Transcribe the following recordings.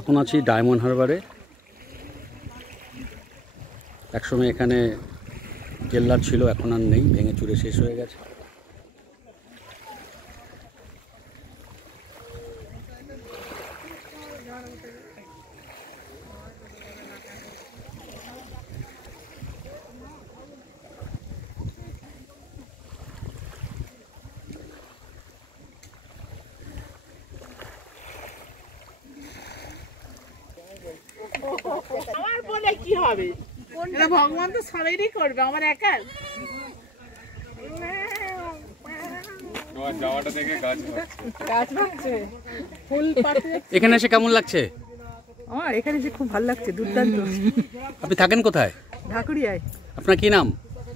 এখন আছি ডায়মন্ড হারবারে। একসময় এখানে কেল্লার ছিল, এখন আর নেই, ভেঙে চুরে শেষ হয়ে গেছে। আমার বলে কি হবে, এটা ভগবান তো সবাইরই করবে, আমার একার। যাওয়াটা দেখে গাছ ভাঙছে, ফুল পাতে। এখানে এসে কেমন লাগছে? আমার এখানে এসে খুব ভালো লাগছে, দুর্দান্ত। আপনি থাকেন কোথায়? ঢাকুরিয়ায়। আপনার কি নাম?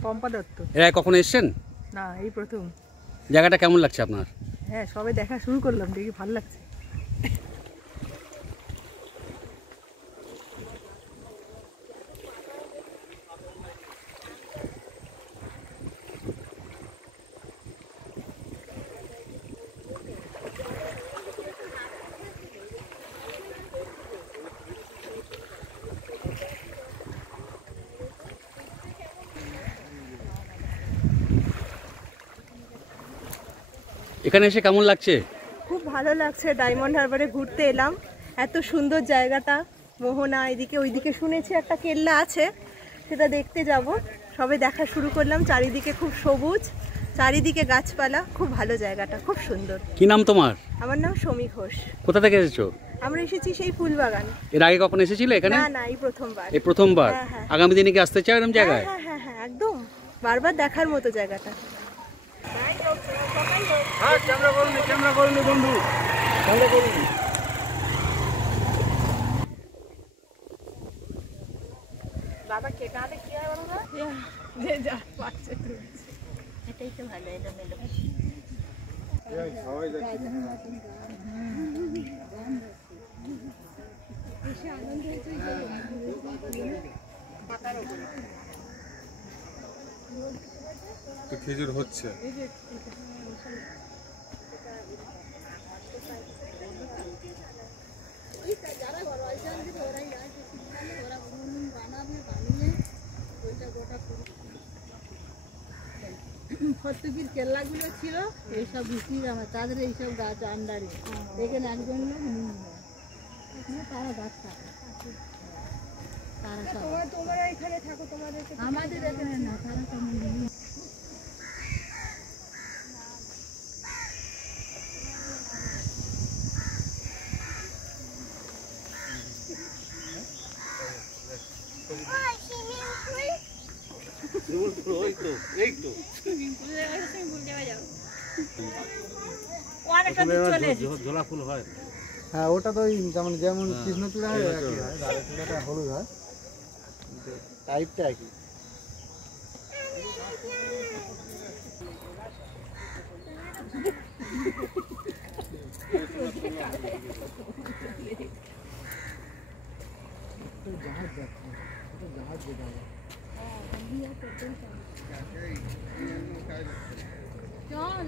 পম্পা দত্ত। এরা কখনো এসছেন? না, এই প্রথম। জায়গাটা কেমন লাগছে আপনার? হ্যাঁ, সবে দেখা শুরু করলাম, দেখি ভালো লাগছে। এখানে এসে কেমন লাগছে? খুব ভালো লাগছে, ডায়মন্ড হারবারে ঘুরতে এলাম। এত সুন্দর জায়গাটা, মোহনা, এদিকে ওইদিকে শুনেছি একটা কেল্লা আছে, সেটা দেখতে যাব। সবে দেখা শুরু করলাম, চারিদিকে খুব সবুজ, চারিদিকে গাছপালা, খুব ভালো জায়গাটা, খুব সুন্দর। কি নাম তোমার? আমার নাম সমী ঘোষ। কোথা থেকে এসেছো? আমরা এসেছি সেই ফুলবাগান। এর আগে কখনো এসেছিলে এখানে? না না, এই প্রথমবার। এই প্রথমবার? হ্যাঁ, হ্যাঁ। আগামী দিনে কি আসতে চাও এরকম জায়গায়? হ্যাঁ হ্যাঁ হ্যাঁ, একদম বারবার দেখার মতো জায়গাটা। ক্যামেরা করুন বন্ধু, ক্যামেরা করুন। দাদা কেটে আনলে কি হয় বলো না? যে যা পাচ্ছে এটাই তো ভালো, এটা মেলো। তো খেজুর হচ্ছে। ফটকির কেল্লাগুলো ছিল এইসব বিক্রির, আমার তাদের এইসব গাছ আন্ডারে এখানে একজন লোক নিয়ে যায়, তারা গাছ থাকে, তারা সব তোমরা এখানে থাকো, তোমাদের আমাদের এখানে না, তারা সব হ্যাঁ, ওটা তো যেমন যেমন কৃষ্ণচূড়া হয় একই হয়, রাধাচূড়াটা হলুদ হয়, টাইপটা একই। জাহাজ যাচ্ছে, জাহাজ যেতে হবে। চল